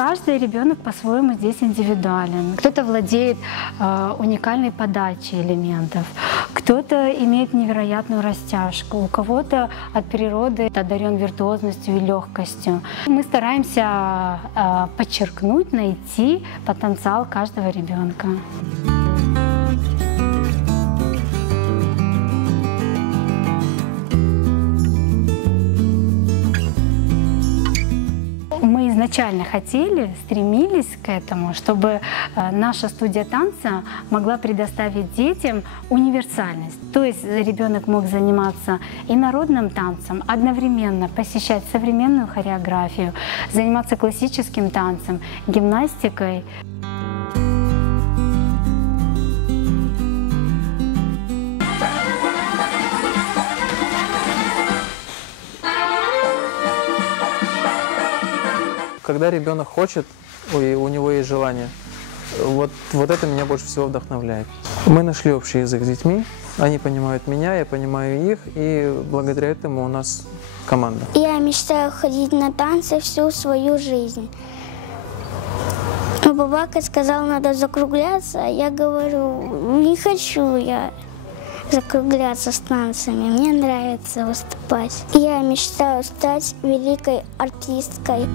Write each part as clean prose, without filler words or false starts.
Каждый ребенок по-своему здесь индивидуален. Кто-то владеет уникальной подачей элементов, кто-то имеет невероятную растяжку, у кого-то от природы одарен виртуозностью и легкостью. Мы стараемся подчеркнуть, найти потенциал каждого ребенка. Мы изначально стремились к этому, чтобы наша студия танца могла предоставить детям универсальность. То есть ребенок мог заниматься и народным танцем, одновременно посещать современную хореографию, заниматься классическим танцем, гимнастикой. Когда ребенок хочет, и у него есть желание, вот это меня больше всего вдохновляет. Мы нашли общий язык с детьми, они понимают меня, я понимаю их, и благодаря этому у нас команда. Я мечтаю ходить на танцы всю свою жизнь. Но бабака сказала, надо закругляться, а я говорю, не хочу я закругляться с танцами, мне нравится выступать. Я мечтаю стать великой артисткой.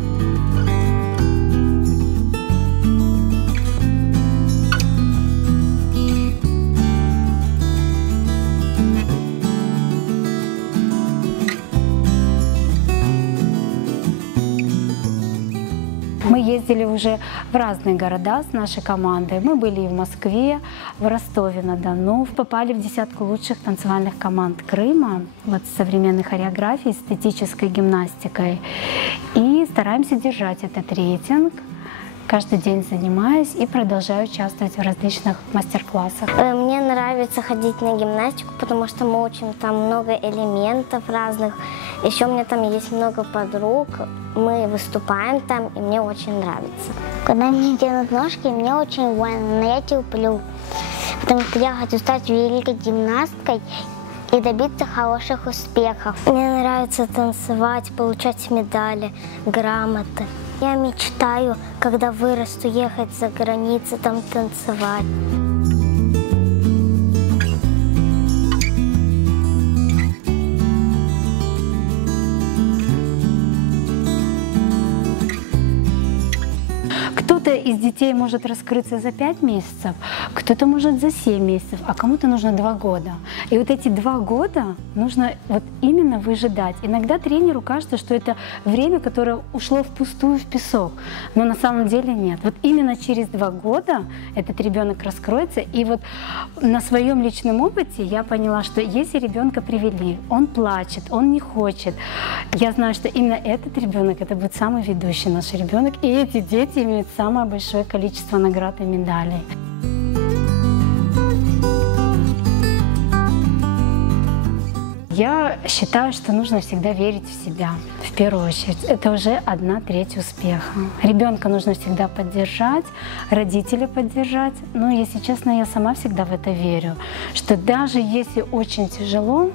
Мы ездили уже в разные города с нашей командой. Мы были и в Москве, в Ростове-на-Дону, попали в десятку лучших танцевальных команд Крыма, вот с современной хореографией, эстетической гимнастикой. И стараемся держать этот рейтинг. Каждый день занимаюсь и продолжаю участвовать в различных мастер-классах. Мне нравится ходить на гимнастику, потому что мы учим там много элементов разных. Еще у меня там есть много подруг, мы выступаем там, и мне очень нравится. Когда мне делают ножки, мне очень больно, но я терплю, потому что я хочу стать великой гимнасткой и добиться хороших успехов. Мне нравится танцевать, получать медали, грамоты. Я мечтаю, когда вырасту, ехать за границу, там танцевать. Кто-то из детей может раскрыться за 5 месяцев, кто-то может за 7 месяцев, а кому-то нужно 2 года. И вот эти 2 года нужно вот именно выжидать. Иногда тренеру кажется, что это время, которое ушло впустую в песок, но на самом деле нет. Вот именно через 2 года этот ребенок раскроется. И вот на своем личном опыте я поняла, что если ребенка привели, он плачет, он не хочет, я знаю, что именно этот ребенок, это будет самый ведущий наш ребенок, и эти дети имеют самое большое количество наград и медалей. Я считаю, что нужно всегда верить в себя, в первую очередь. Это уже 1/3 успеха. Ребенка нужно всегда поддержать, родителя поддержать. Но, если честно, я сама всегда в это верю, что даже если очень тяжело,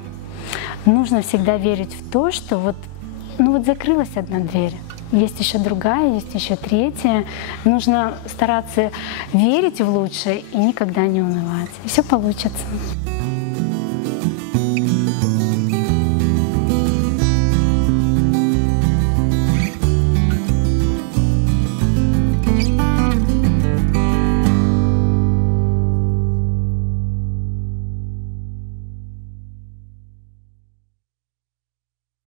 нужно всегда верить в то, что вот закрылась одна дверь. Есть еще другая, есть еще третья. Нужно стараться верить в лучшее и никогда не унывать. И все получится.